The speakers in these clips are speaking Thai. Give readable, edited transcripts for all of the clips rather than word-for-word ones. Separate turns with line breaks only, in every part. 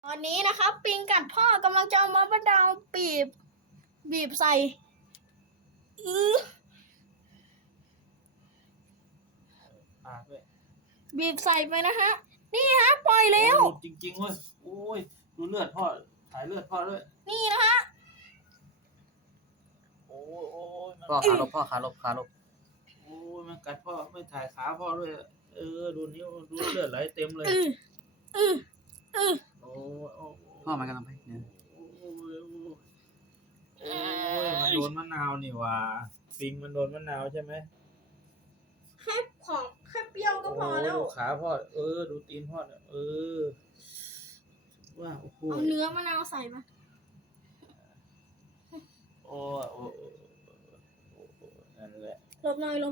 อนนี้นะครับปิงกัดพ่อกำลังจะเอามะระดาวบีบใส่
ปากด้วย
บีบใส่ไปนะฮะนี่ฮะปล่อยเร็ว
จริงๆเว้ยโอ้ยดูเลือดพ่อถ่ายเลือดพ่อด้วย
นี่นะฮะ
โอ้ย
พ่อขาลบพ่อขาลบ
โอ้ยมันกัดพ่อไม่ถ่ายขาพ่อด้วยดูนิ้วดูเลือดไหลเต็มเลยโอ้
พ่อมันกำลังไปเนี่ย
โอ้ยมันโดนมะนาวนี่ว่าปิงมันโดนมะนาวใช่ไหม
แค่เปรี้ยวก็พอแล้ว
ดูขาพ่อดูตีนพ่อเนี่ยว่าโอ้โห
เอาเนื้อมะนาวใส่มา
โอ้นั่นแหละ
หลบหน่อยหมด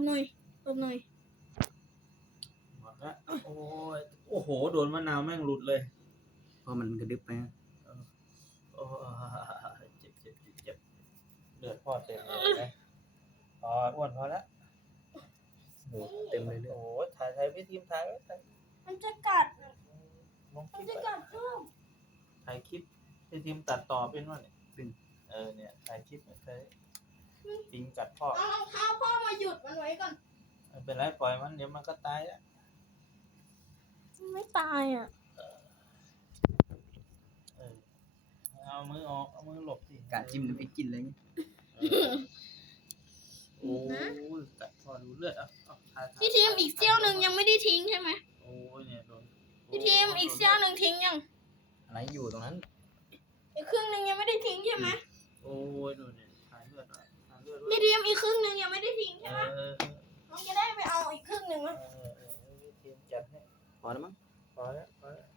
ละโอ้โหโดนมะนาวแม่งหลุดเลย
เพราะมันกระดึบไป
โอ้เจ็บเลือดพ่อเต็มเลยนะอ้วนพอแล้ว
เต็มเลยเลือด
โอ้ถ่ายพี่ทีมถ่ายไว้
มันจะกัด
ลงคลิป
เพิ่ม
ถ่ายคลิปพี่ทีมตัดต่อเป็นว่าเนี่ย
เป็น
เนี่ยถ่ายคลิปเหมือนเคยปิงกัดพ่อ
เอารองเท้าพ่อมาหยุดมันไว้ก่อน
ไม่เป็นไรปล่อยมันเดี๋ยวมันก็ตายแล้ว
ไม่ตายอ่ะ
เอามือออกเอามือหลบสิ
การจิ้มน้ำพริกกินเลย
โอ้ยกัดพ่อดูเลือด
พี่ทีมอีกเสี้ยวหนึ่งยังไม่ได้ทิ้งใช่ไหม
โอ้ยเนี่ยโดน
พี่ทีมอีกเสี้ยวหนึ่งทิ้งยัง
อะไรอยู่ตรงนั้น
อีกครึ่งหนึ่งยังไม่ได้ทิ้งใช่ไหม
โอ้ยดูเนี่ยถ่ายเลือด
พี่ทีมอีกครึ่งหนึ่งยังไม่ได้ทิ้งใช่ไหมน้องจะได้ไปเอาอีกครึ่งหนึ่งมั้ย
ทีมจัดให้
พอแล้วมั้ง
พอแล้ว